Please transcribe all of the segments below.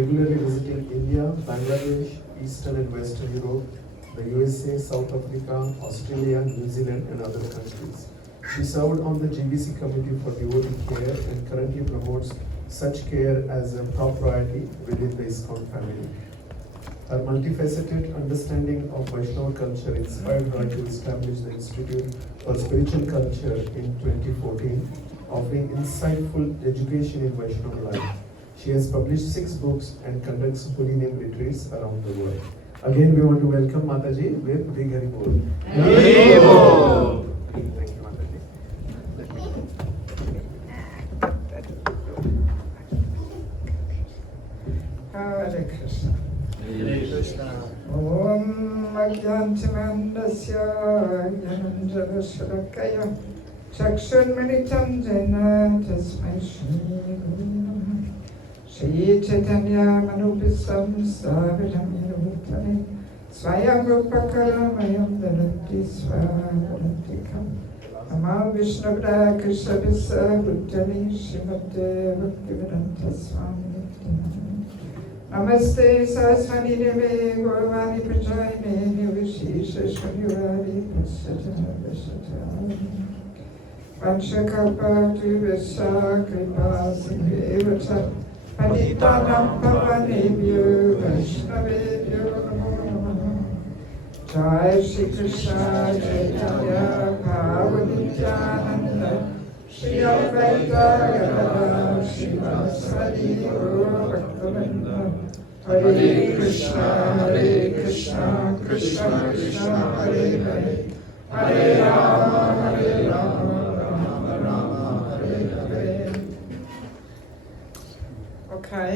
regularly visiting India, Bangladesh, Eastern and Western Europe, the USA, South Africa, Australia, New Zealand and other countries. She served on the GBC Committee for Devotee Care and currently promotes such care as a top priority within the ISKCON family. Her multifaceted understanding of Vaishnava culture inspired her to establish the Institute for Spiritual Culture in 2014, offering insightful education in Vaishnava life. She has published 6 books and conducts holy name retreats around the world. Again, we want to welcome Mataji with Big Hari Bol. Hari Bol! Thank you, Mataji. Hare Krishna. Om Agyantimandasya Gyananjavashalakaya Chakshurmanitam Jena Tasmai Shri Guru Namaha Shri Chaitanya Manubhisam Savitam Yurutane Swayam Rupakaramayam Daranti Swadarantikam Nama Vishnavada Krishna Visa Buddhani Shrimate Bhaktivedanta Swami Namaste Saraswati Deve Gauravani Prajayane Nirvishisha Shrivari Prasata Vishata Vanchakalpa Trivisa Kripa Sindhevata Patitanam Pavanebhyo Vaishnavebhyo Namo Namaha Jai Shri Krishna Chaitanya Bhavanityananda Shri Advaita Gadadhara Srivasadi Gaura Bhaktavinda Hare Krishna Krishna Krishna Hare Hare Hare Rama Rama Rama Hare Hare. Okay.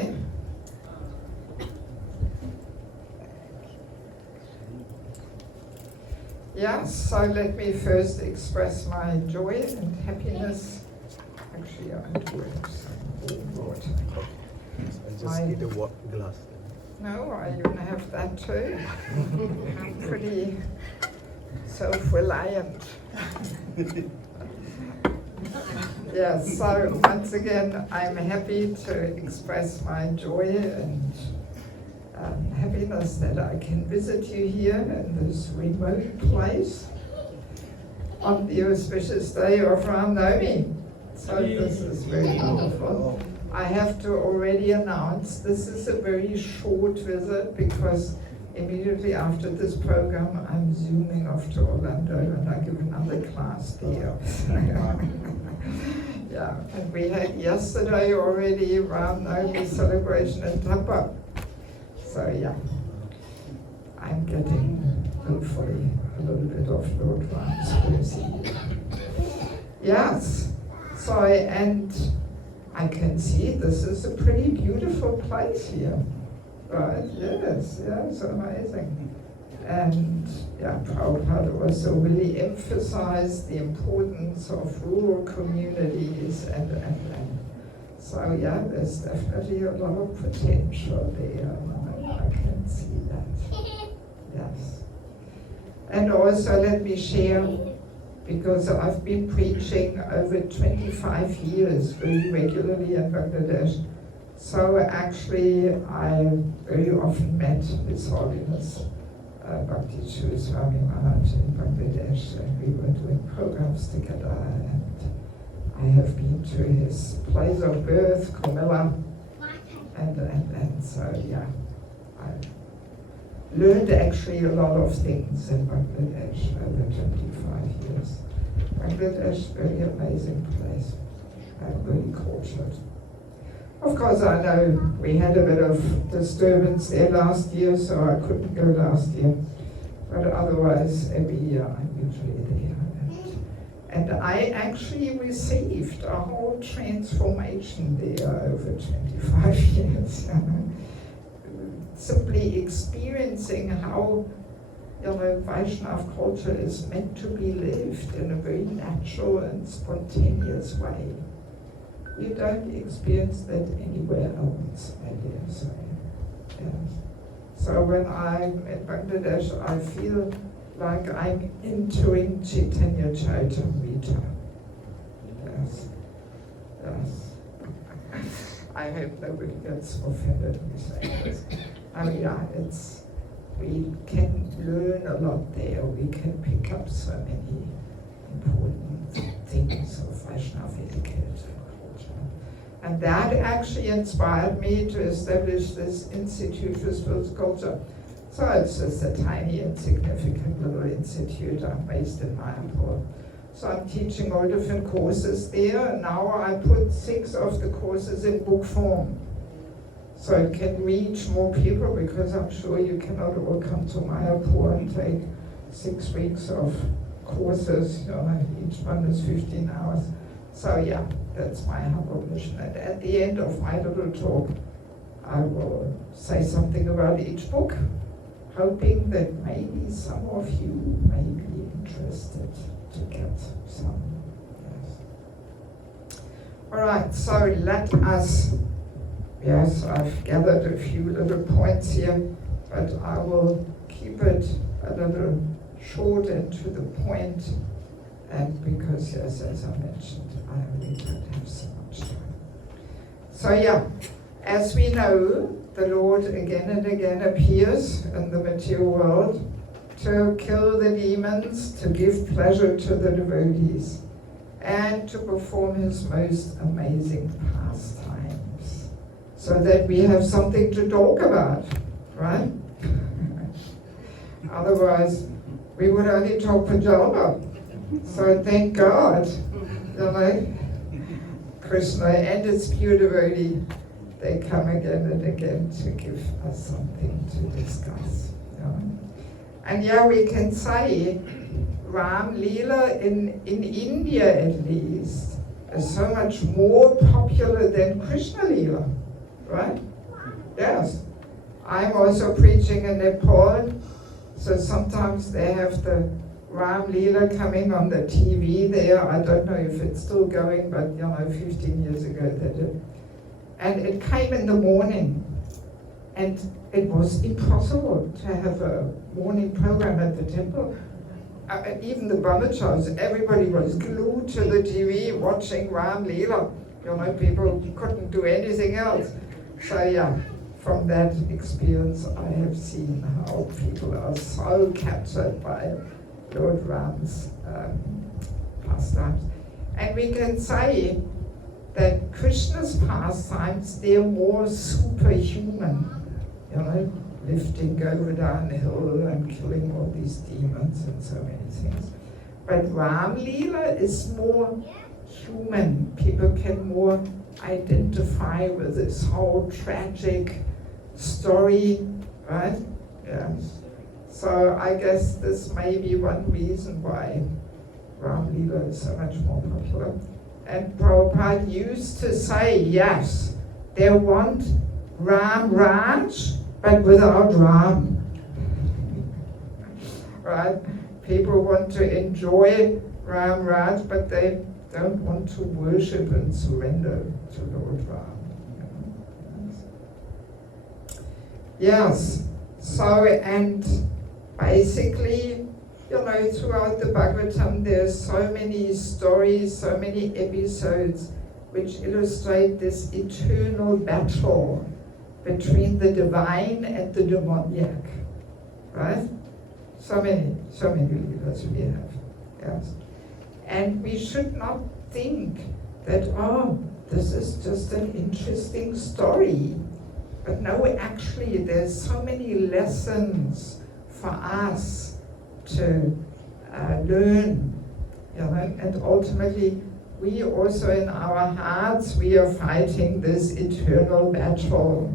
Yeah, so let me first express my joy and happiness. Actually, I'm doing some water. I just need a glass. No, I even have that too. I'm pretty self-reliant. Yeah, so once again, I'm happy to express my joy and happiness that I can visit you here in this remote place on the auspicious day of Rama Navami. So this is very wonderful. I have to already announce this is a very short visit because immediately after this program I'm zooming off to Orlando and I give another class there. Yeah, and we had yesterday already Rama Navami celebration in Tampa. So yeah, I'm getting hopefully a little bit of Lord Ram's mercy. Yes, so and I can see this is a pretty beautiful place here, right? Yes, so amazing. And yeah, Prabhupada also really emphasized the importance of rural communities and so yeah, there's definitely a lot of potential there. I can see that. Yes. And also let me share, because I've been preaching over 25 years very regularly in Bangladesh. So actually I very often met His Holiness Bhakti Sri Swami Maharaj in Bangladesh, and we were doing programs together, and I have been to his place of birth, Komila, and so yeah, I learned actually a lot of things in Bangladesh over 25 years. Bangladesh, very amazing place. I'm really cultured. Of course, I know we had a bit of disturbance there last year, so I couldn't go last year. But otherwise, every year I'm usually there. And I actually received a whole transformation there over 25 years. Simply experiencing how Vaishnava culture is meant to be lived in a very natural and spontaneous way. You don't experience that anywhere else, I dare say. Yes. So when I'm in Bangladesh, I feel like I'm entering Chaitanya Charitamrita. Yes. I hope nobody gets offended when we say this. Oh yeah, we can learn a lot there. We can pick up so many important things of Vaishnava etiquette and culture. And that actually inspired me to establish this Institute for Spiritual Culture. So it's just a tiny, insignificant little institute. I'm based in Mayapur. So I'm teaching all different courses there. And now I put 6 of the courses in book form, so it can reach more people, because I'm sure you cannot all come to Mayapur and take 6 weeks of courses. Each one is 15 hours. So yeah, that's my humble mission. And at the end of my little talk, I will say something about each book, hoping that maybe some of you may be interested to get some. Yes. All right, so let us, yes, I've gathered a few little points here, but I will keep it a little short and to the point, and because, yes, as I mentioned, I really don't have so much time. So yeah, as we know, the Lord again and again appears in the material world to kill the demons, to give pleasure to the devotees, and to perform his most amazing pastimes, so that we have something to talk about, right? Otherwise, we would only talk pajama. So thank God, Krishna and his pure devotee, they come again and again to give us something to discuss. And yeah, we can say Ram Leela in India at least is so much more popular than Krishna Leela, right? Yes. I'm also preaching in Nepal, so sometimes they have the Ram Leela coming on the TV there. I don't know if it's still going, but 15 years ago they did. And it came in the morning, and it was impossible to have a morning program at the temple. Even the brahmacharis, everybody was glued to the TV watching Ram Leela. People couldn't do anything else. So yeah, from that experience I have seen how people are so captured by Lord Ram's pastimes. And we can say that Krishna's pastimes, they're more superhuman, lifting Govardhan Hill and killing all these demons and so many things. But Ram Leela is more human. People can more identify with this whole tragic story, right? Yeah. So I guess this may be one reason why Ram Leela is so much more popular. And Prabhupada used to say, yes, they want Ram Raj, but without Ram. Right? People want to enjoy Ram Raj, but they don't want to worship and surrender to Lord Ram. Yes. So, and basically, throughout the Bhagavatam, there's so many stories, so many episodes which illustrate this eternal battle between the divine and the demoniac, right? So many leaders we have, yes. And we should not think that, this is just an interesting story. But no, actually, there's so many lessons for us to learn, and ultimately, we also in our hearts, we are fighting this eternal battle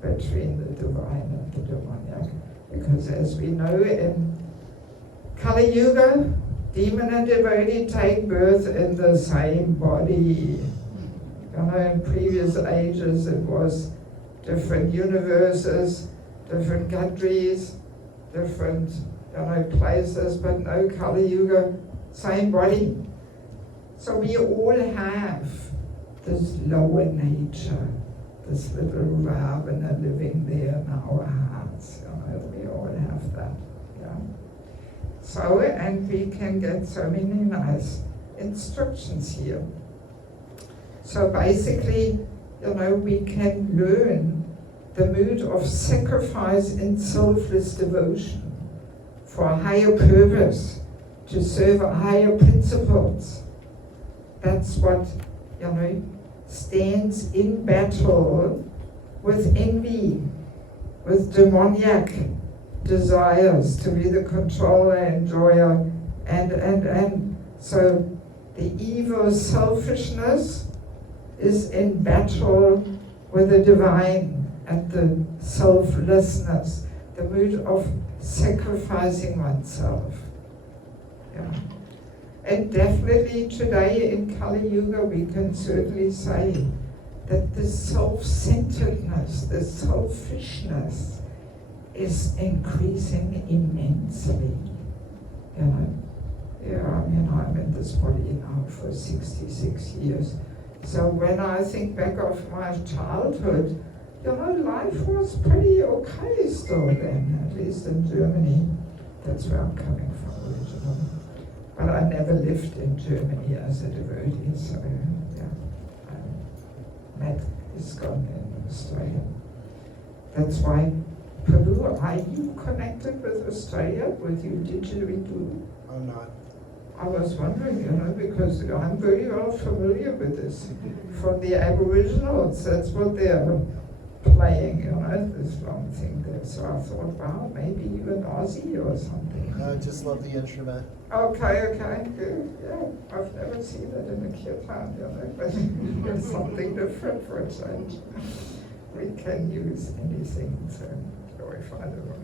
between the divine and the demoniac. Because as we know, in Kali Yuga, demon and devotee take birth in the same body. In previous ages, it was different universes, different countries, different places, but no Kali Yuga, same body. So we all have this lower nature, this little Ravana living there in our hearts. We all have that. Yeah. So, and we can get so many nice instructions here. So basically, we can learn the mood of sacrifice and selfless devotion for a higher purpose, to serve a higher principles. That's what, stands in battle with envy, with demoniac desires to be the controller, enjoyer, and so the evil selfishness is in battle with the divine and the selflessness, the mood of sacrificing oneself. Yeah. And definitely today in Kali Yuga we can certainly say that the self-centeredness, the selfishness is increasing immensely. I'm in this body now for 66 years. So when I think back of my childhood, life was pretty okay still then, at least in Germany. That's where I'm coming from originally. But I never lived in Germany as a devotee, so Matt is gone in Australia. That's why, Peru, are you connected with Australia? With you didgeridoo? I'm not. I was wondering, because I'm very well familiar with this. From the Aboriginals, that's what they're playing, this long thing there. So I thought, wow, maybe you an Aussie or something. I just love the instrument. Okay, good. Yeah, I've never seen that in a kirtan, but it's something different for a change. We can use anything to glorify the Lord.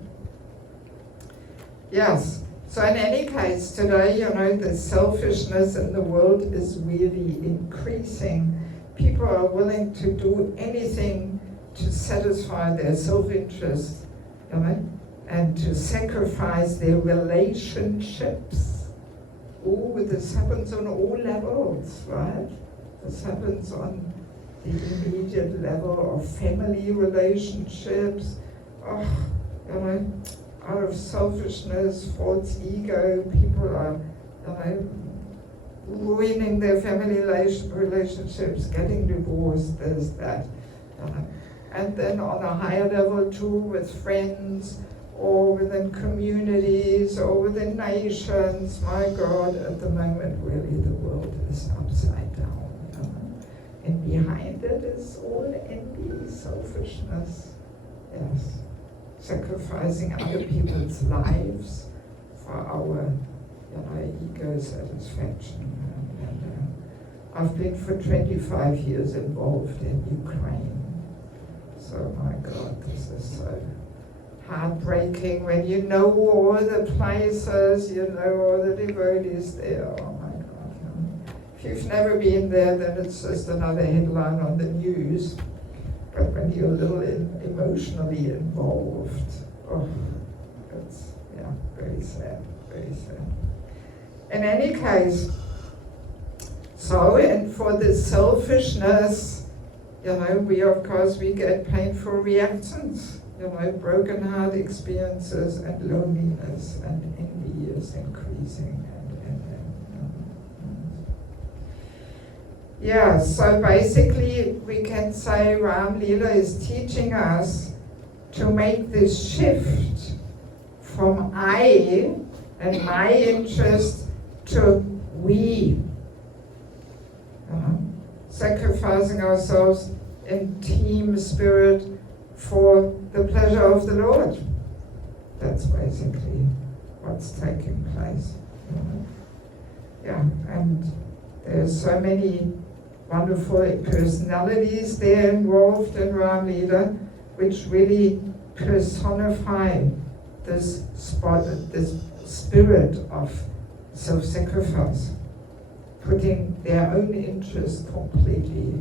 Yes. So in any case, today, the selfishness in the world is really increasing. People are willing to do anything to satisfy their self-interest, and to sacrifice their relationships. Oh, this happens on all levels, right? This happens on the immediate level of family relationships. Out of selfishness, false ego, people are ruining their family relationships, getting divorced, there's that. And then on a higher level too, with friends, or within communities, or within nations. My God, at the moment really the world is upside down. And behind it is all envy, selfishness, yes. Sacrificing other people's lives for our ego satisfaction. And I've been for 25 years involved in Ukraine. So my God, this is so heartbreaking when you know all the places, all the devotees there. Oh my God. If you've never been there, then it's just another headline on the news. But when you're a little emotionally involved, it's very sad, very sad. In any case, and for the selfishness, we get painful reactions, broken heart experiences, and loneliness, and envy is increasing. So basically we can say Ram Leela is teaching us to make this shift from I and my interest to we. Sacrificing ourselves in team spirit for the pleasure of the Lord. That's basically what's taking place. And there's so many wonderful personalities there involved in Ram Leela, which really personify this spirit of self-sacrifice, putting their own interest completely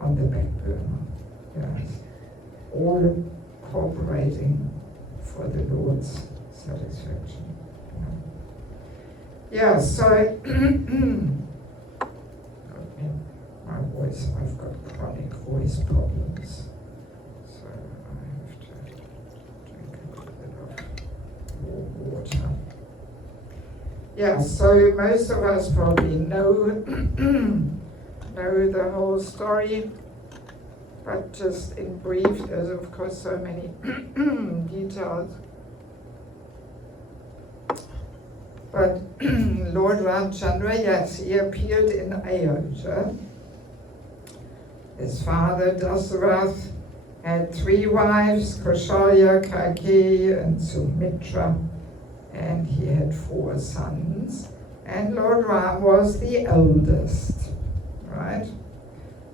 on the back burner. Yes. All cooperating for the Lord's satisfaction. My voice, I've got chronic voice problems, so I have to drink a little bit of water. So most of us probably know the whole story but just in brief, there's of course so many details. But Lord Ramchandra, yes, he appeared in Ayodhya. His father Dasarath had 3 wives, Kaushalya, Kaikeyi, and Sumitra, and he had 4 sons. And Lord Ram was the oldest, right?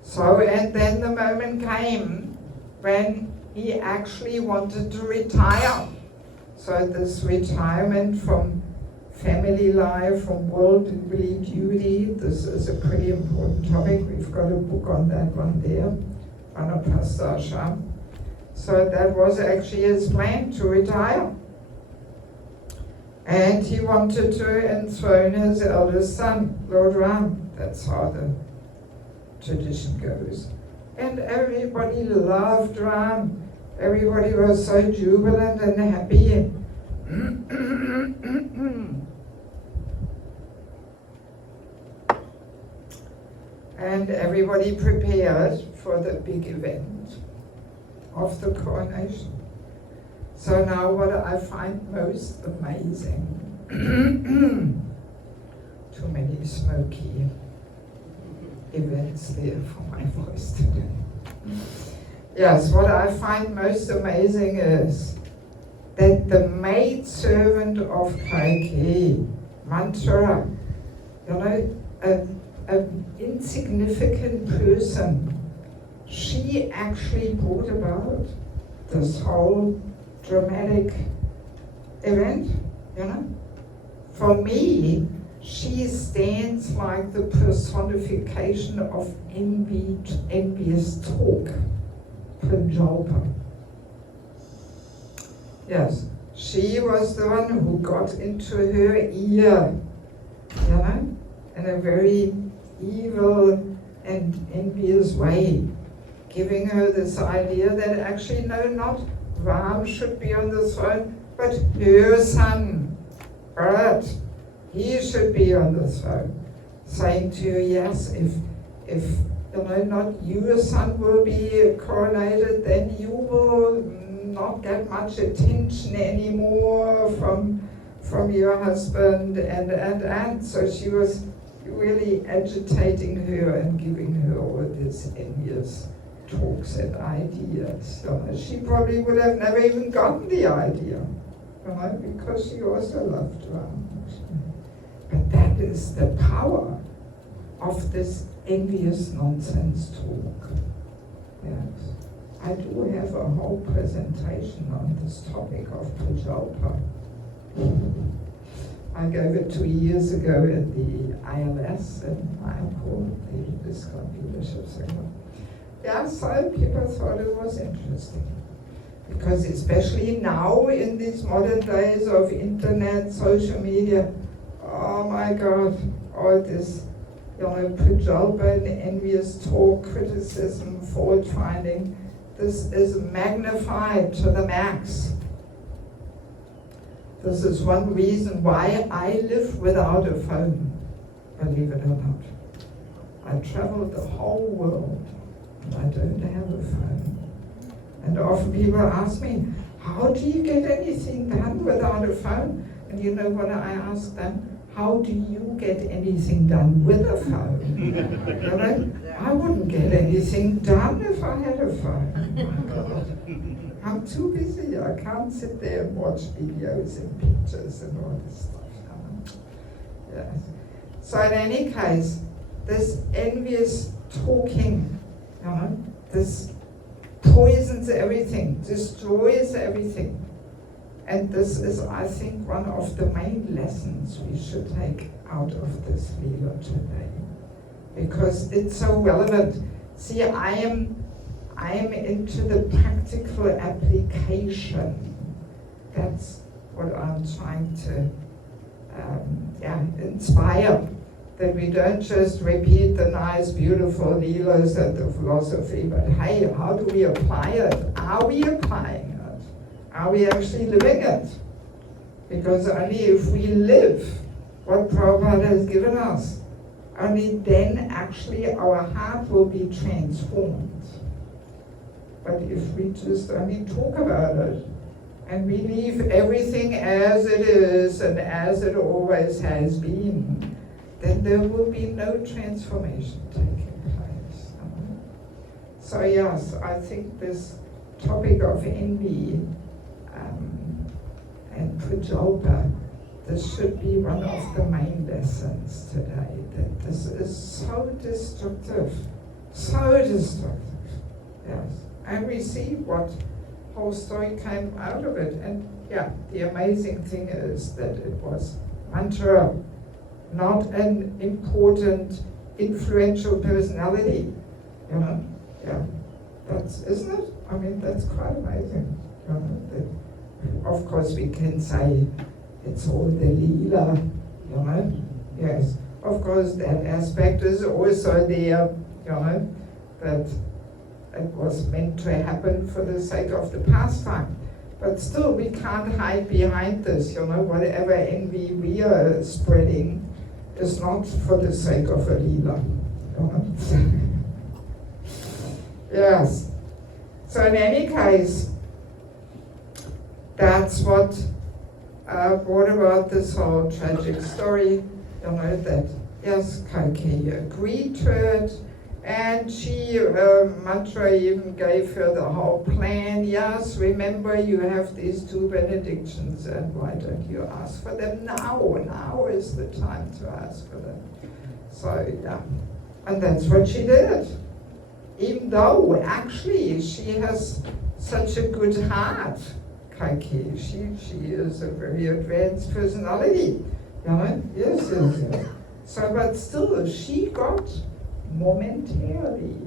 So, and then the moment came when he actually wanted to retire. So this retirement from family life, from worldly duty, this is a pretty important topic. We've got a book on that one there, Vanaprastha Asram. So that was actually his plan, to retire. And he wanted to enthrone his eldest son, Lord Ram. That's how the tradition goes. And everybody loved Ram. Everybody was so jubilant and happy. And everybody prepared for the big event of the coronation. So now what I find most amazing, too many smoky events there for my voice today. Yes, what I find most amazing is that the maidservant of Kaikeyi, Manthara, an insignificant person, she actually brought about this whole dramatic event, For me, she stands like the personification of envious talk, Punjalpa. Yes, she was the one who got into her ear, in a very evil and envious way, giving her this idea that actually, no, not Ram should be on the throne, but her son, Bharat, he should be on the throne. Saying to her, yes, if not your son will be coronated, then you will not get much attention anymore from your husband, and so she was really agitating her and giving her all these envious talks and ideas. She probably would have never even gotten the idea, because she also loved Ram. But that is the power of this envious nonsense talk. Yes. I do have a whole presentation on this topic of Prajalpa. I gave it 2 years ago at the ILS in Mayapur, the Viscount Bishop's Circle. Yeah, so people thought it was interesting. Because especially now in these modern days of internet, social media, oh my God, all this Prajalpa and envious talk, criticism, fault finding, this is magnified to the max. This is one reason why I live without a phone, believe it or not. I travel the whole world and I don't have a phone. And often people ask me, how do you get anything done without a phone? And you know what I ask them? How do you get anything done with a phone? I wouldn't get anything done if I had a phone. I'm too busy. I can't sit there and watch videos and pictures and all this stuff. Yes. So in any case, this envious talking, this poisons everything, destroys everything. And this is, I think, one of the main lessons we should take out of this Leela today, because it's so relevant. See, I am into the practical application. That's what I'm trying to inspire. That we don't just repeat the nice, beautiful Leelas and the philosophy, but hey, how do we apply it? Are we applying it? Are we actually living it? Because only if we live what Prabhupada has given us, only then actually our heart will be transformed. But if we just talk about it, and we leave everything as it is and as it always has been, then there will be no transformation taking place. So yes, I think this topic of envy and prajalpa, this should be one of the main lessons today, that this is so destructive, yes. And we see what whole story came out of it. And yeah, the amazing thing is that it was mantra, not an important, influential personality. Yeah, isn't it? That's quite amazing. Of course, we can say it's all the Leela, Yes, of course, that aspect is also there, that it was meant to happen for the sake of the pastime. But still, we can't hide behind this, whatever envy we are spreading is not for the sake of a Leela. Yes. So in any case, that's what brought about this whole tragic story, that yes, Kaikeyi agreed to it, and she, Mantra even gave her the whole plan. Yes, remember you have these 2 benedictions, and why don't you ask for them now? Now is the time to ask for them. So yeah, and that's what she did. Even though actually she has such a good heart, Kaikeyi, she is a very advanced personality, yes. So, but still, she got momentarily,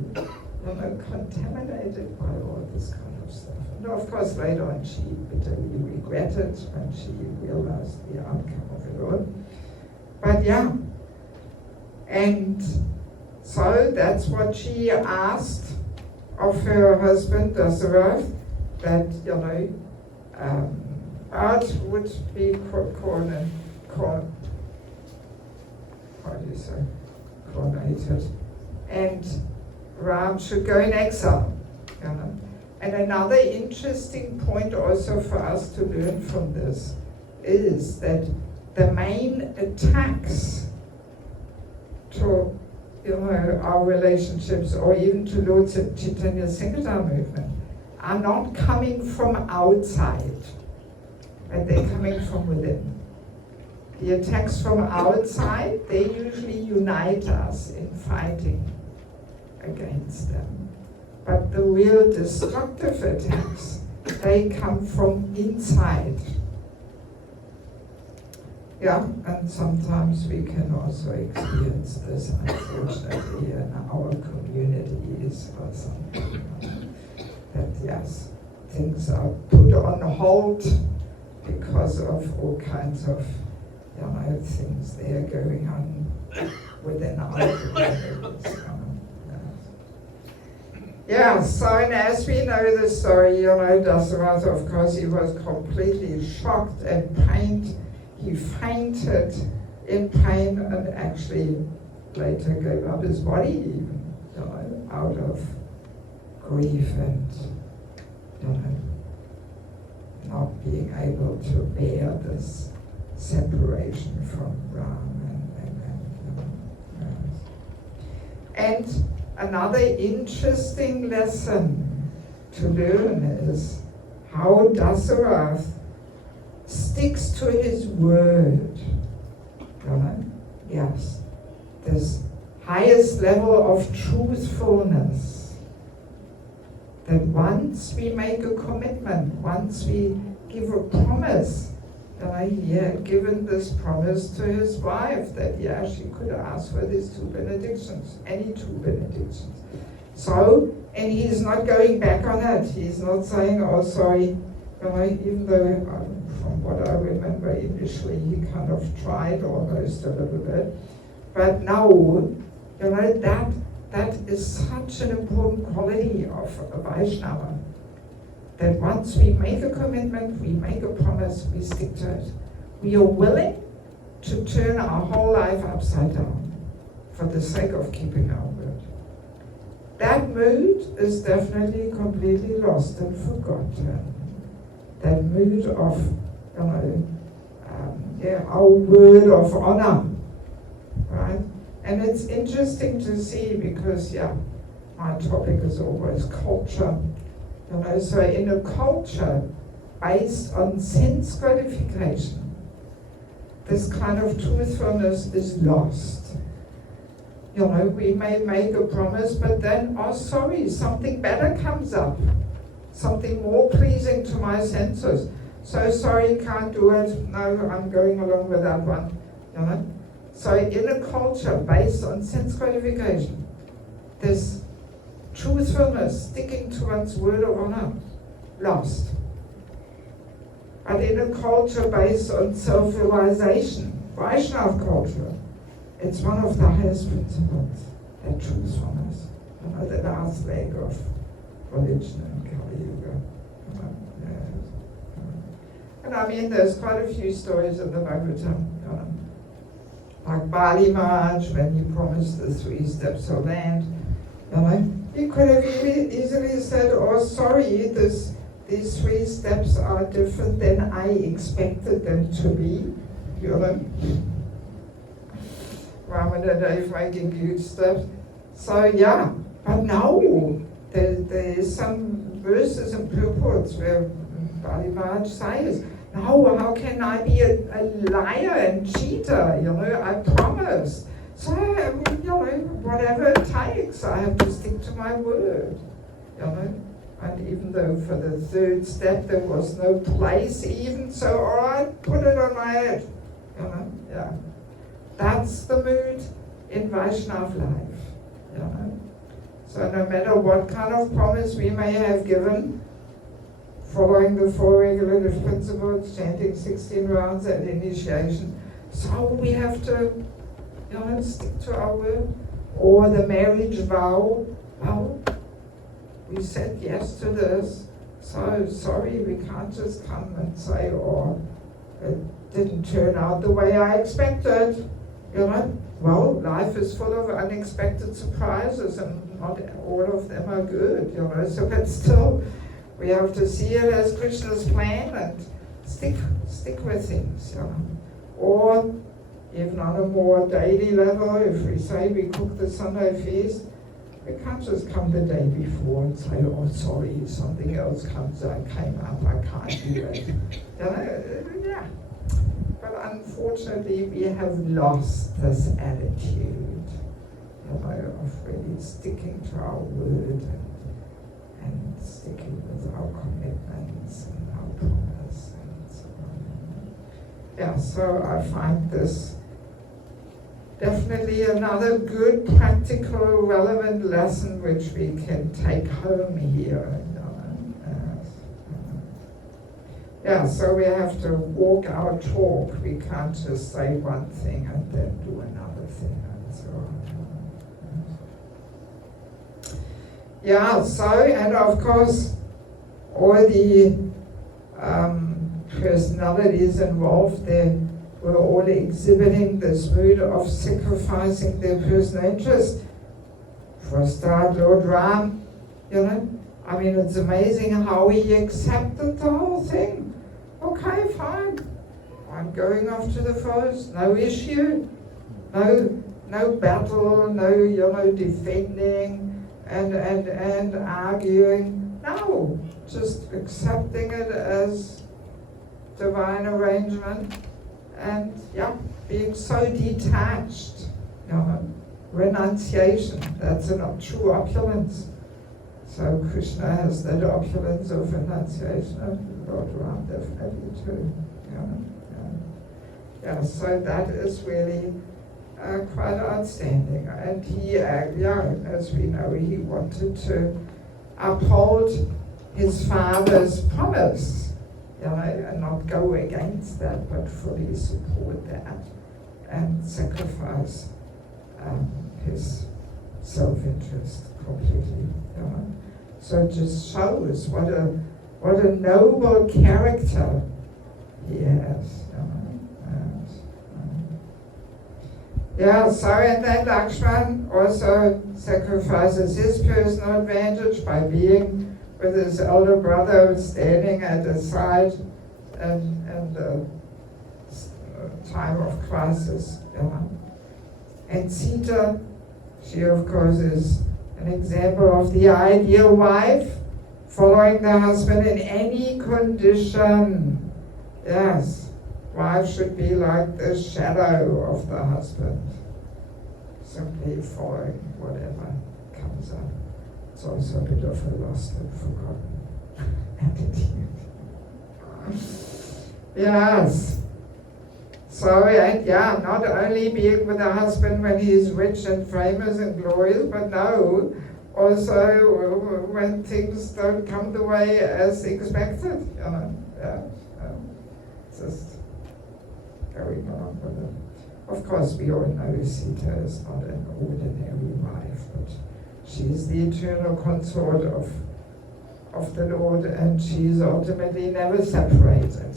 contaminated by all this kind of stuff. And of course, later on, she bitterly regretted when she realized the outcome of it all. But yeah, and so that's what she asked of her husband, Dasarath, that, art would be coronated, and Ram should go in exile. And another interesting point also for us to learn from this is that the main attacks to our relationships, or even to Lord Chaitanya's Sankirtan movement, are not coming from outside, but they're coming from within. The attacks from outside, they usually unite us in fighting against them. But the real destructive attacks, they come from inside. Yeah, and sometimes we can also experience this, unfortunately, in our communities or something. That yes, things are put on hold because of all kinds of things there going on within our communities. Yeah, so and as we know the story, Dasarath, of course, he was completely shocked and pained. He fainted in pain and actually later gave up his body even, out of grief and, not being able to bear this separation from Ram and another interesting lesson to learn is how Dasarath sticks to his word. Yes, this highest level of truthfulness. That once we make a commitment, once we give a promise, he had given this promise to his wife that she could ask for these 2 benedictions, any 2 benedictions. So, and he's not going back on it. He's not saying, oh sorry, even though from what I remember initially he kind of tried almost a little bit. But now, that is such an important quality of a Vaishnava. That once we make a commitment, we make a promise, we stick to it. We are willing to turn our whole life upside down for the sake of keeping our word. That that mood is definitely completely lost and forgotten. That mood of, our word of honor, right? And it's interesting to see because, my topic is always culture. So in a culture based on sense gratification, this kind of truthfulness is lost. We may make a promise, but then, something better comes up. Something more pleasing to my senses. So sorry, can't do it. No, I'm going along with that one. So in a culture based on sense gratification, this truthfulness, sticking to one's word of honor, lost. But in a culture based on self-realization, Vaishnava culture, it's one of the highest principles, that truthfulness, the last leg of religion and Kali Yuga. And there's quite a few stories in the Bhagavatam, like Bali Maharaj, when he promised the 3 steps of land, he could have easily said, these 3 steps are different than I expected them to be, Rama Navami making huge steps. So but no, there's some verses and purports where Bali Maharaj says, no, how can I be a liar and cheater? I promise. So, whatever it takes, I have to stick to my word. And even though for the 3rd step there was no place even, so all right, put it on my head. That's the mood in Vaishnava life. So no matter what kind of promise we may have given, following the 4 regulative principles, chanting 16 rounds at initiation, so we have to, stick to our word. Or the marriage vow, we said yes to this, so sorry, we can't just come and say, it didn't turn out the way I expected. Well, life is full of unexpected surprises and not all of them are good, but still, we have to see it as Krishna's plan and stick with things, Or even on a more daily level, if we say we cook the Sunday feast, we can't just come the day before and say, sorry, something else came up, I can't do it. But unfortunately, we have lost this attitude, of really sticking to our word and sticking with our commitments and our promise and so on. So I find this definitely another good, practical, relevant lesson which we can take home here. So we have to walk our talk. We can't just say one thing and then do another thing and so on. And of course, all the personalities involved there were all exhibiting this mood of sacrificing their personal interest. For a start, Lord Ram, it's amazing how he accepted the whole thing. Okay, fine. I'm going off to the forest, no issue. No battle, no defending and arguing. No, just accepting it as divine arrangement and being so detached. Renunciation, that's a true opulence. So Krishna has that opulence of renunciation, and Lord Ram definitely too. So that is really quite outstanding. And he, as we know, he wanted to uphold his father's promise, and not go against that, but fully support that and sacrifice his self-interest completely. So it just shows what a noble character he has. Yeah, so and then Lakshman also sacrifices his personal advantage by being with his elder brother standing at his side in the time of crisis. And Sita, she of course is an example of the ideal wife, following the husband in any condition. Yes, wife should be like the shadow of the husband, simply following whatever comes up. It's also a bit of a lost and forgotten attitude. Yes. So, and yeah, not only being with a husband when he is rich and famous and glorious, but no, also when things don't come the way as expected, Yeah, just going on with it. Of course, we all know Sita is not an ordinary wife, but she is the eternal consort of the Lord, and she is ultimately never separated.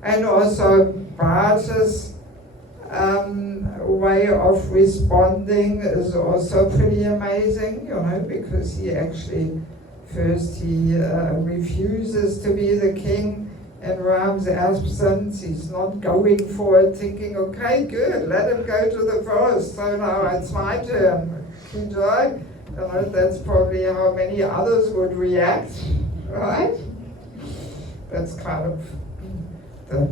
And also Bharata's way of responding is also pretty amazing, because he actually first refuses to be the king in Ram's absence. He's not going for it, thinking, okay, good, let him go to the forest. So now it's my turn. Enjoy. That's probably how many others would react, right? That's kind of the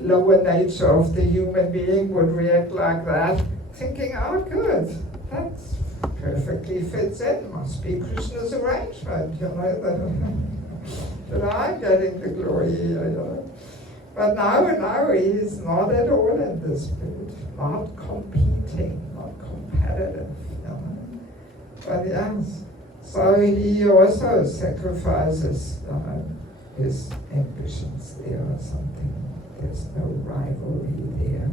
lower nature of the human being would react like that, thinking, oh good, that's perfectly fits in, must be Krishna's arrangement, that I'm getting the glory here, But now he's not at all in this spirit, not competing, not competitive, But yes, so he also sacrifices his ambitions there or something. There's no rivalry there.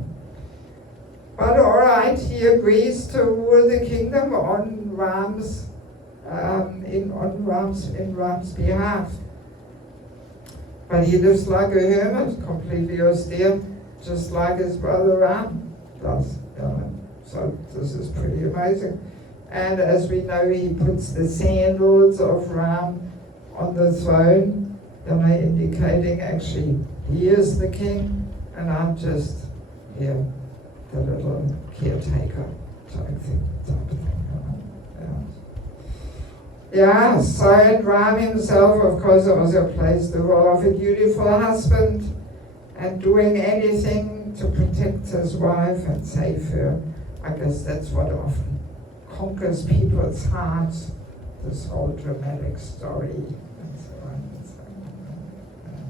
But all right, he agrees to rule the kingdom on Ram's behalf. But he lives like a hermit, completely austere, just like his brother Ram does. So this is pretty amazing. And as we know, he puts the sandals of Ram on the throne, indicating actually he is the king, and I'm just here, the little caretaker type thing. Yeah, so and Ram himself, of course, also plays the role of a dutiful husband and doing anything to protect his wife and save her. I guess that's what often conquers people's hearts, this whole dramatic story and so on and so on.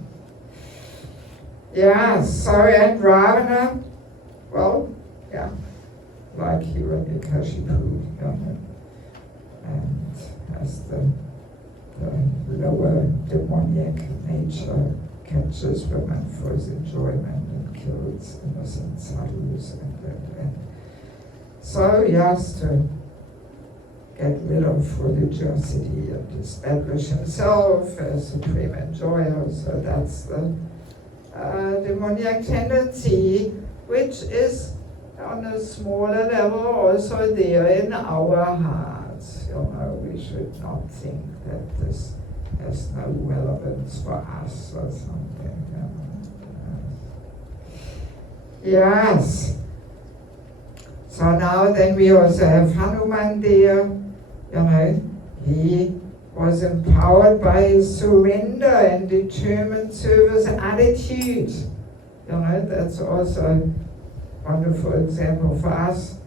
Yeah, so and Ravana, well, yeah, like Hiranyakashipu, and as the lower demoniac nature catches women for his enjoyment and kills innocent sadhus and so he has to get rid of religiosity and establish himself as supreme enjoyer. So that's the demoniac tendency, which is on a smaller level also there in our hearts. We should not think that this has no relevance for us or something. Yes. So now then we also have Hanuman there. He was empowered by his surrender and determined service attitude. That's also a wonderful example for us,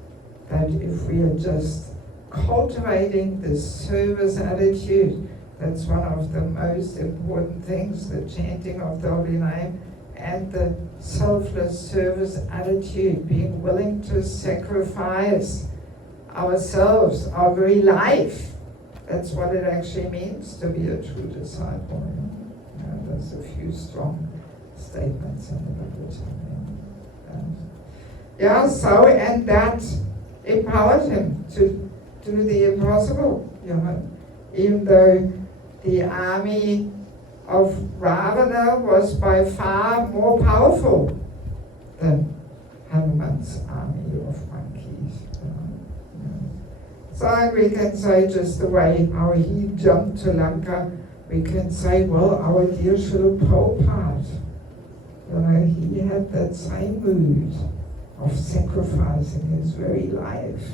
that if we are just cultivating this service attitude, that's one of the most important things, the chanting of the holy name and the selfless service attitude, being willing to sacrifice ourselves, our very life. That's what it actually means to be a true disciple. There's a few strong statements in the literature. So, and that empowered him to do the impossible, even though the army of Ravana was by far more powerful than Hanuman's army of monkeys. So we can say, just the way how he jumped to Lanka, we can say, well, our dear Srila Prabhupada, he had that same mood of sacrificing his very life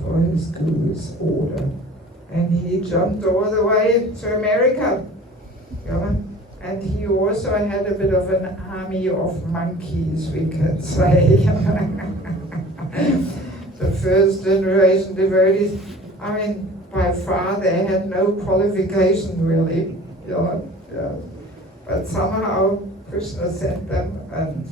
for his Guru's order. And he jumped all the way to America. And he also had a bit of an army of monkeys, we can say. The first generation devotees, by far they had no qualification really. But somehow Krishna sent them, and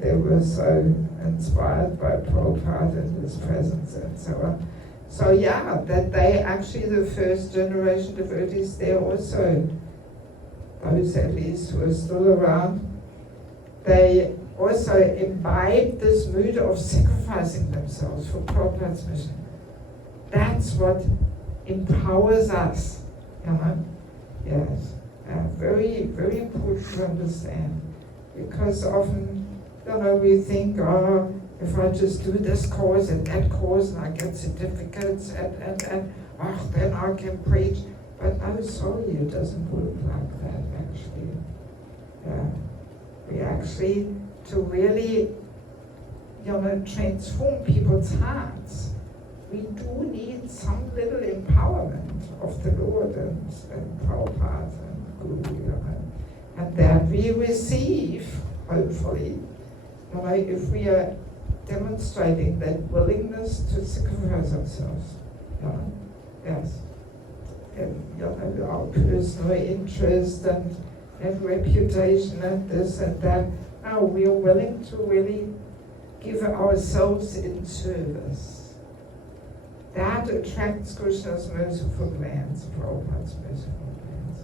they were so inspired by Prabhupada and his presence and so on. So that they actually, the first generation devotees, they also, those at least who are still around, they also imbibed this mood of sacrificing themselves for Prabhupada's mission. That's what empowers us, Yes, very, very important to understand, because often, we think, if I just do this course and that course and I get certificates and then I can preach. But no, sorry, it doesn't work like that actually. We actually, to really, transform people's hearts, we do need some little empowerment of the Lord and Prabhupada and Guru, and that we receive, hopefully, if we are demonstrating that willingness to sacrifice ourselves, yes, and our personal interest and reputation and this and that. Now we are willing to really give ourselves in service. That attracts Krishna's merciful glance, Prabhupada's merciful glance,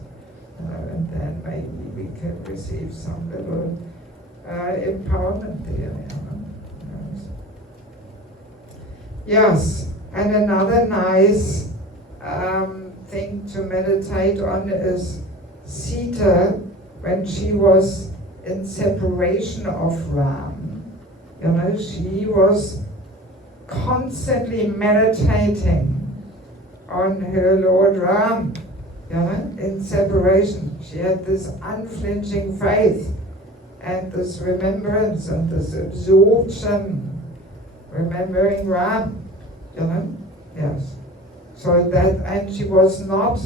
and then maybe we can receive some little empowerment there. Yes, and another nice thing to meditate on is Sita when she was in separation of Ram. She was constantly meditating on her Lord Ram, in separation. She had this unflinching faith and this remembrance and this absorption, remembering Ram, yes. So that, and she was not,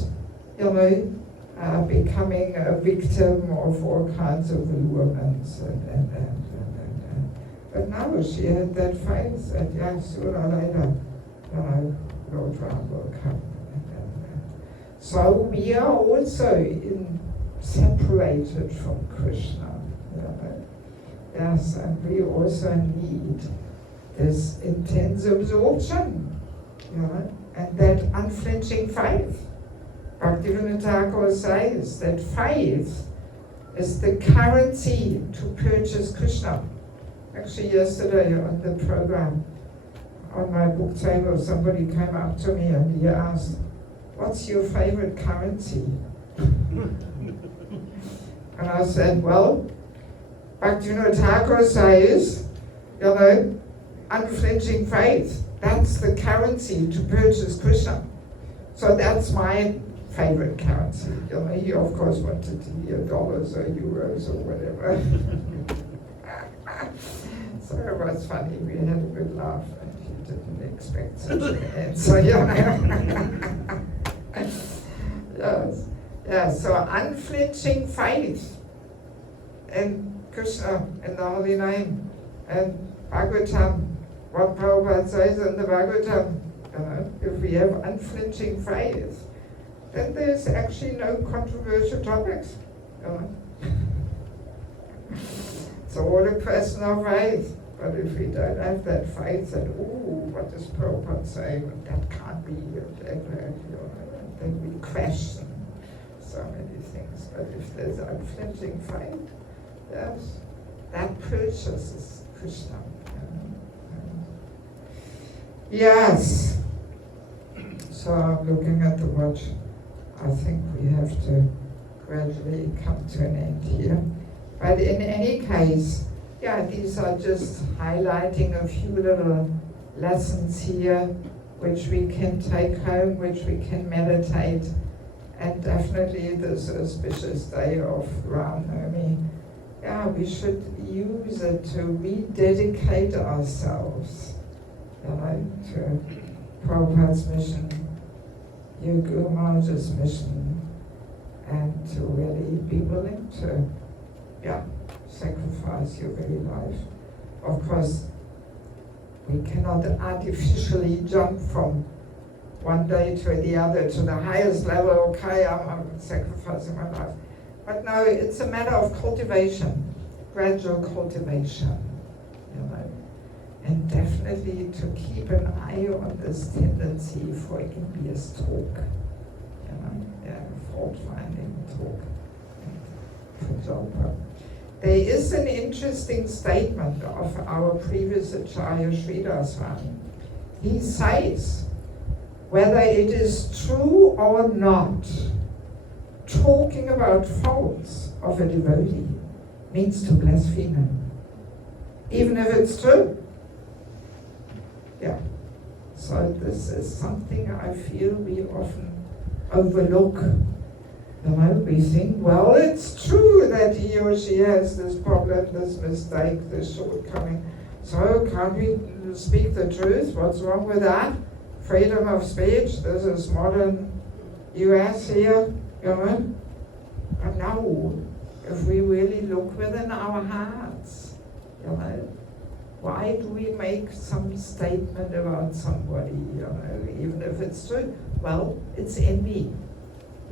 becoming a victim of all kinds of allurements and. But now she had that faith that sooner or later, Lord Ram will come. So we are also separated from Krishna. Yes, and we also need this intense absorption, and that unflinching faith. Bhaktivinoda Thakur says that faith is the currency to purchase Krishna. Actually, yesterday on the program, on my book table, somebody came up to me and he asked, "What's your favorite currency?" And I said, well, Bhaktivinoda Thakur says, unflinching faith. That's the currency to purchase Krishna. So that's my favorite currency. He of course wanted to hear dollars or euros or whatever. So it was funny. We had a good laugh, and he didn't expect such an answer. Yes. Yeah, so unflinching faith in Krishna, in the holy name, and Bhagavatam, what Prabhupada says in the Bhagavatam, if we have unflinching faith, then there's actually no controversial topics. It's all a question of faith. But if we don't have that faith, that, what does Prabhupada say? That can't be, then we question so many things. But if there's unflinching faith, yes, that purchases Krishna. Yes. So I'm looking at the watch. I think we have to gradually come to an end here. But in any case, yeah, these are just highlighting a few little lessons here which we can take home, which we can meditate. And definitely this auspicious day of Rama Navami, yeah, we should use it to rededicate ourselves, to Prabhupada's mission, Guru Maharaj's mission, and to really be willing to, sacrifice your very life. Of course, we cannot artificially jump from one day to the other to the highest level. Okay, I'm sacrificing my life. But no, it's a matter of cultivation, gradual cultivation, and definitely to keep an eye on this tendency for envious talk, fault finding talk. For example, there is an interesting statement of our previous Acharya Sridhar. He says, whether it is true or not, talking about faults of a devotee means to blaspheme him, even if it's true. Yeah. So this is something I feel we often overlook. We think, well, it's true that he or she has this problem, this mistake, this shortcoming. So can't we speak the truth? What's wrong with that? Freedom of speech. This is modern US here, But no, if we really look within our hearts, why do we make some statement about somebody, even if it's true? Well, it's envy.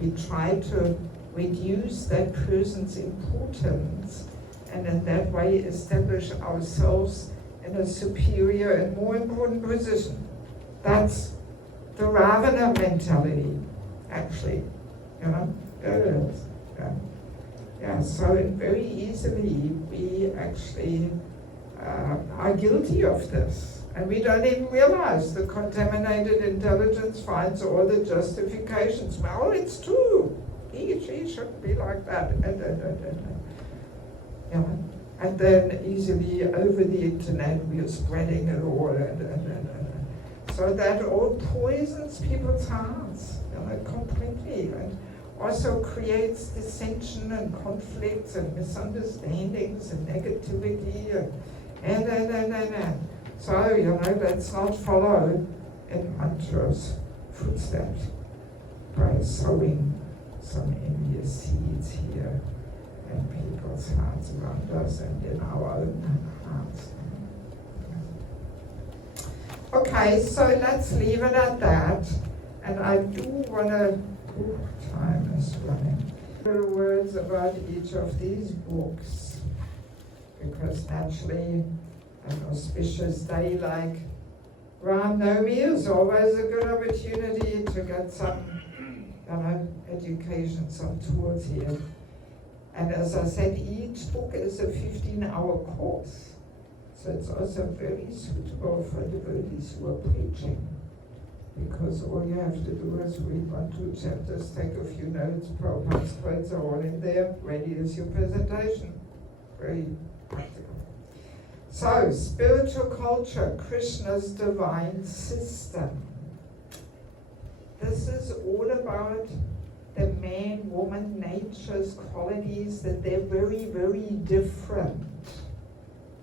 We try to reduce that person's importance and in that way establish ourselves in a superior and more important position. That's the Ravana mentality, actually. It is. So very easily we actually are guilty of this. And we don't even realize the contaminated intelligence finds all the justifications. Well, it's true. She shouldn't be like that. And then easily over the internet we are spreading it all. So that all poisons people's hearts completely. And also creates dissension and conflicts and misunderstandings and negativity and. So, let's not follow in Mantra's footsteps by sowing some envious seeds here in people's hearts around us and in our own hearts. Okay, so let's leave it at that. And I do want to, time is running, little words about each of these books, because naturally an auspicious day like Rama Navami is always a good opportunity to get some education, some tools here. And as I said, each book is a 15-hour course. So it's also very suitable for devotees who are preaching. Because all you have to do is read 1-2 chapters, take a few notes, Prabhupada's quotes are all in there, ready is your presentation. Very practical. So, spiritual culture, Krishna's divine system. This is all about the man-woman nature's qualities, that they're very, very different.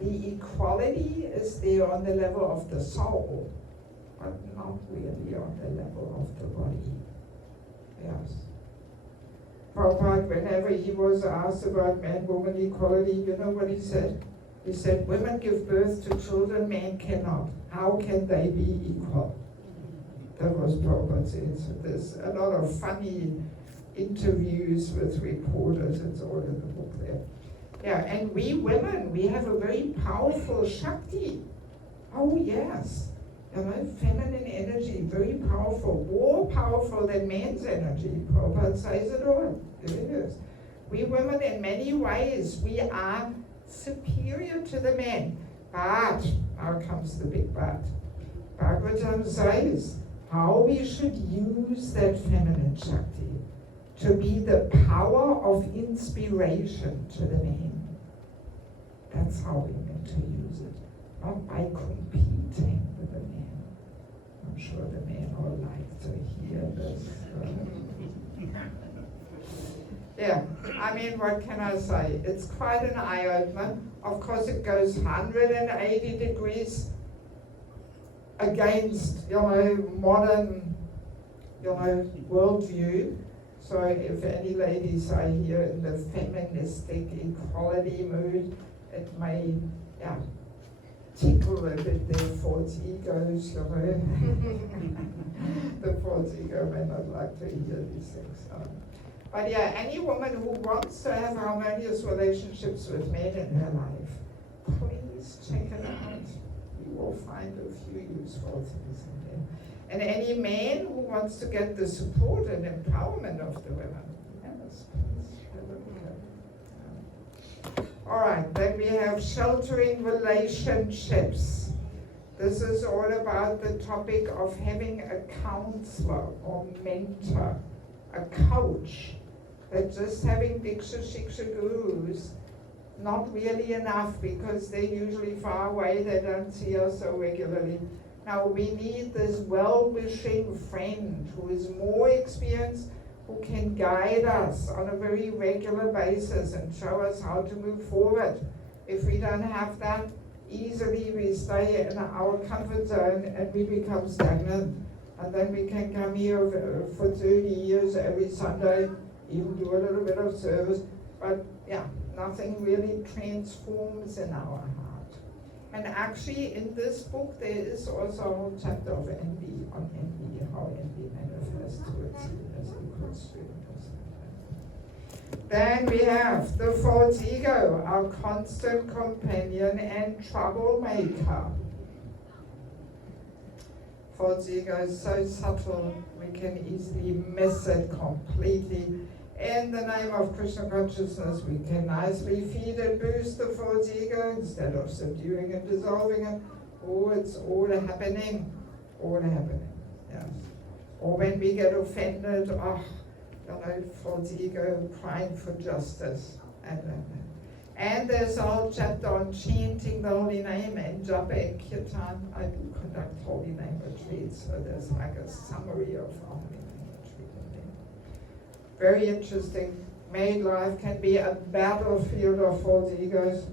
The equality is there on the level of the soul, but not really on the level of the body. Yes. Prabhupada, whenever he was asked about man-woman equality, you know what he said? He said, women give birth to children, men cannot. How can they be equal? That was Prabhupada's answer. There's a lot of funny interviews with reporters, it's all in the book there. Yeah, and we women, we have a very powerful Shakti. Oh yes, feminine energy, very powerful, more powerful than man's energy. Prabhupada says it all, it is. We women in many ways, we are superior to the men. But, now comes the big but. Bhagavatam says how we should use that feminine Shakti to be the power of inspiration to the men. That's how we need to use it, not by competing with the men. I'm sure the men all like to hear this. Yeah, I mean, what can I say? It's quite an eye-opener. Of course, it goes 180 degrees against, modern, worldview. So if any ladies are here in the feministic equality mood, it may, tickle a bit their false egos, The false ego may not like to hear these things. But yeah, any woman who wants to have harmonious relationships with men in her life, please check it out. You will find a few useful things in there. And any man who wants to get the support and empowerment of the women, yes, please have a look at it. All right, then we have sheltering relationships. This is all about the topic of having a counselor or mentor, a coach. But just having Diksha Shiksha gurus, not really enough, because they're usually far away, they don't see us so regularly. Now we need this well-wishing friend who is more experienced, who can guide us on a very regular basis and show us how to move forward. If we don't have that, easily we stay in our comfort zone and we become stagnant. And then we can come here for 30 years every Sunday, even do a little bit of service, but nothing really transforms in our heart. And actually in this book there is also a whole chapter of envy, on envy, how envy manifests towards you as equal students. Then we have the false ego, our constant companion and troublemaker. False ego is so subtle, we can easily miss it completely. In the name of Krishna consciousness, we can nicely feed and boost the false ego instead of subduing and dissolving it. Oh, it's all happening, yes. Or when we get offended, false ego crying for justice. And there's a whole chapter on chanting the holy name and japa and kirtan. I do conduct holy name retreats, so there's like a summary of our holy name retreat in there. Very interesting. Married life can be a battlefield of false egos.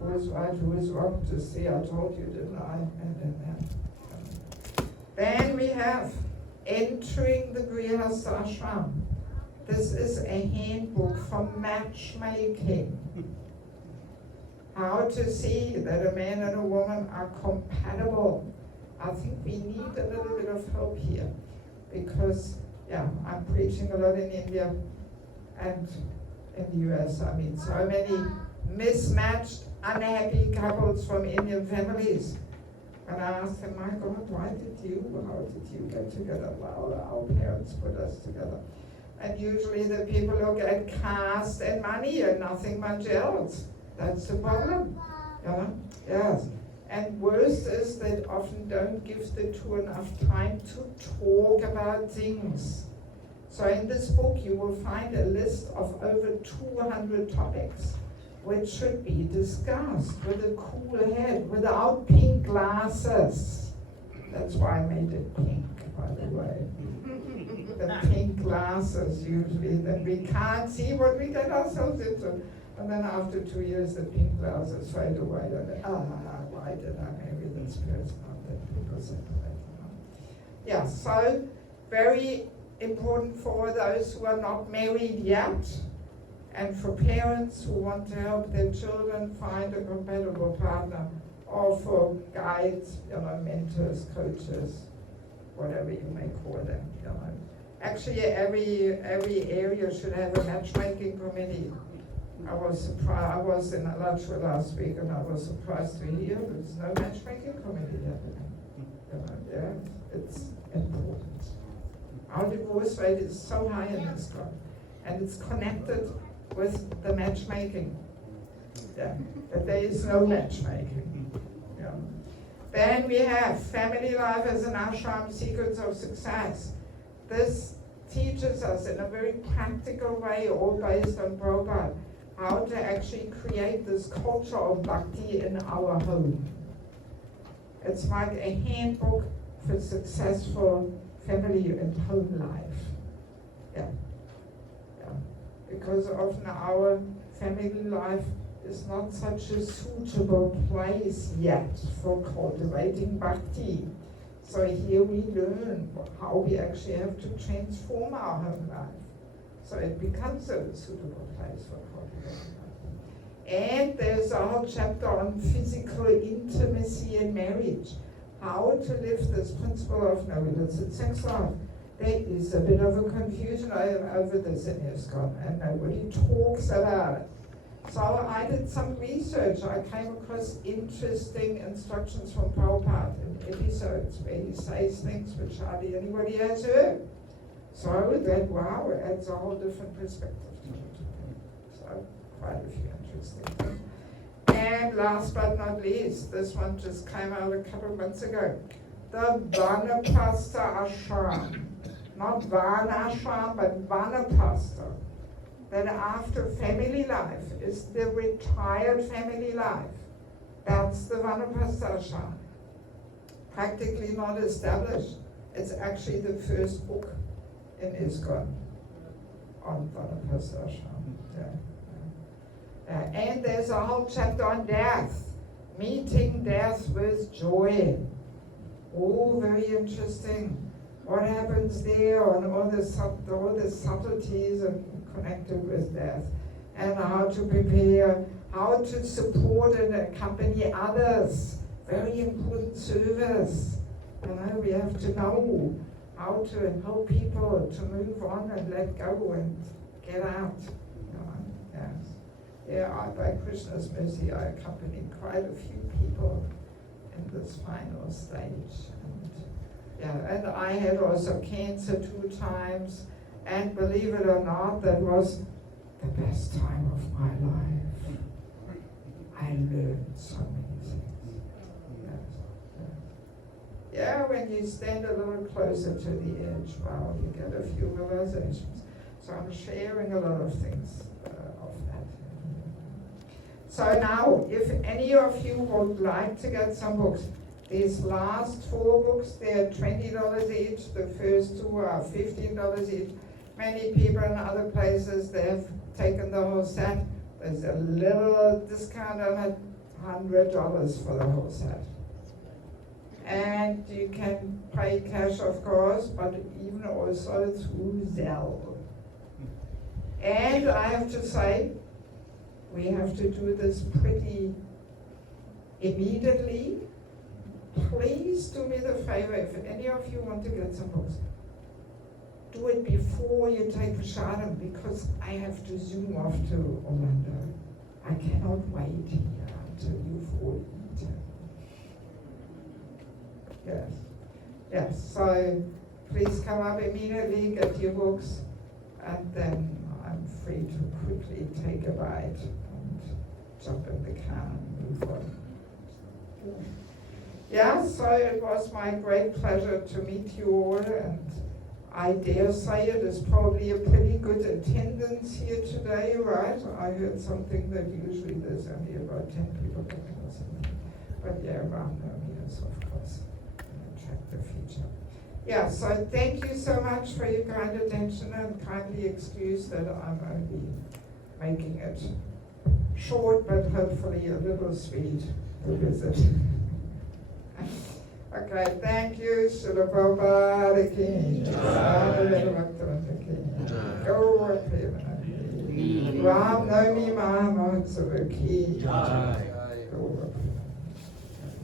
Who is right, who is wrong? To see, I told you, didn't I? Then we have entering the Grhsta Asram. This is a handbook for matchmaking. How to see that a man and a woman are compatible. I think we need a little bit of help here because, I'm preaching a lot in India and in the US. I mean, so many mismatched, unhappy couples from Indian families. And I asked them, my God, how did you get together? Well, our parents put us together. And usually the people look at caste and money and nothing much else. That's the problem, yes. And worst is that often don't give the two enough time to talk about things. So in this book you will find a list of over 200 topics which should be discussed with a cool head, without pink glasses. That's why I made it pink, by the way. The pink glasses usually, then we can't see what we get ourselves into. And then after 2 years, the pink glasses fade away. And why did I marry this person? People separate. Yeah, so very important for those who are not married yet, and for parents who want to help their children find a compatible partner, or for guides, mentors, coaches, whatever you may call them. Actually, every area should have a matchmaking committee. I was surprised. I was in Alachua last week, and I was surprised to hear there's no matchmaking committee happening. It's important. Our divorce rate is so high in this country, and it's connected with the matchmaking. That there is no matchmaking. Then we have family life as an ashram, secrets of success. This teaches us in a very practical way, all based on Prabhupada, how to actually create this culture of bhakti in our home. It's like a handbook for successful family and home life. Yeah. Because often our family life is not such a suitable place yet for cultivating bhakti. So here we learn how we actually have to transform our home life so it becomes a suitable place for cultivating bhakti. And there's a whole chapter on physical intimacy in marriage, how to live this principle of no illicit sex life. There is a bit of a confusion over this in ISKCON, and nobody talks about it. So I did some research. I came across interesting instructions from Prabhupada in episodes where he says things which hardly anybody has heard. So that, wow, it adds a whole different perspective to it. So quite a few interesting things. And last but not least, this one just came out a couple of months ago. The Vanaprastha Asram. Not Vanashram, but Vanaprastha. That after family life is the retired family life. That's the Vanaprastha Ashram. Practically not established. It's actually the first book in ISKCON on Vanaprastha Ashram. And there's a whole chapter on death. Meeting death with joy. Oh, very interesting. What happens there on all the subtleties and connected with death, and how to prepare, how to support and accompany others. Very important service. We have to know how to help people to move on and let go and get out. By Krishna's mercy, I accompanied quite a few people in this final stage. And I had also cancer 2 times, and believe it or not, that was the best time of my life. I learned so many things. Yeah, when you stand a little closer to the edge, wow, you get a few realizations. So I'm sharing a lot of things of that. So now, if any of you would like to get some books, these last 4 books, they're $20 each. The first 2 are $15 each. Many people in other places, they have taken the whole set. There's a little discount on it, $100 for the whole set. And you can pay cash, of course, but even also through Zelle. And I have to say, we have to do this pretty immediately. Please do me the favor, if any of you want to get some books, do it before you take Prasadam, because I have to zoom off to Orlando. I cannot wait here until you've all eaten. Yes, so please come up immediately, get your books, and then I'm free to quickly take a bite and jump in the car and move on. Yeah, so it was my great pleasure to meet you all, and I dare say it is probably a pretty good attendance here today, right? I heard something that usually there's only about 10 people coming or something. But yeah, Rama Navami is, of course, an attractive feature. Yeah, so thank you so much for your kind attention, and kindly excuse that I'm only making it short, but hopefully a little sweet to visit. Okay, thank you. Srila Prabhupada ki jai. Gaura Prema. Ram Navami Mahamotsav ki jai.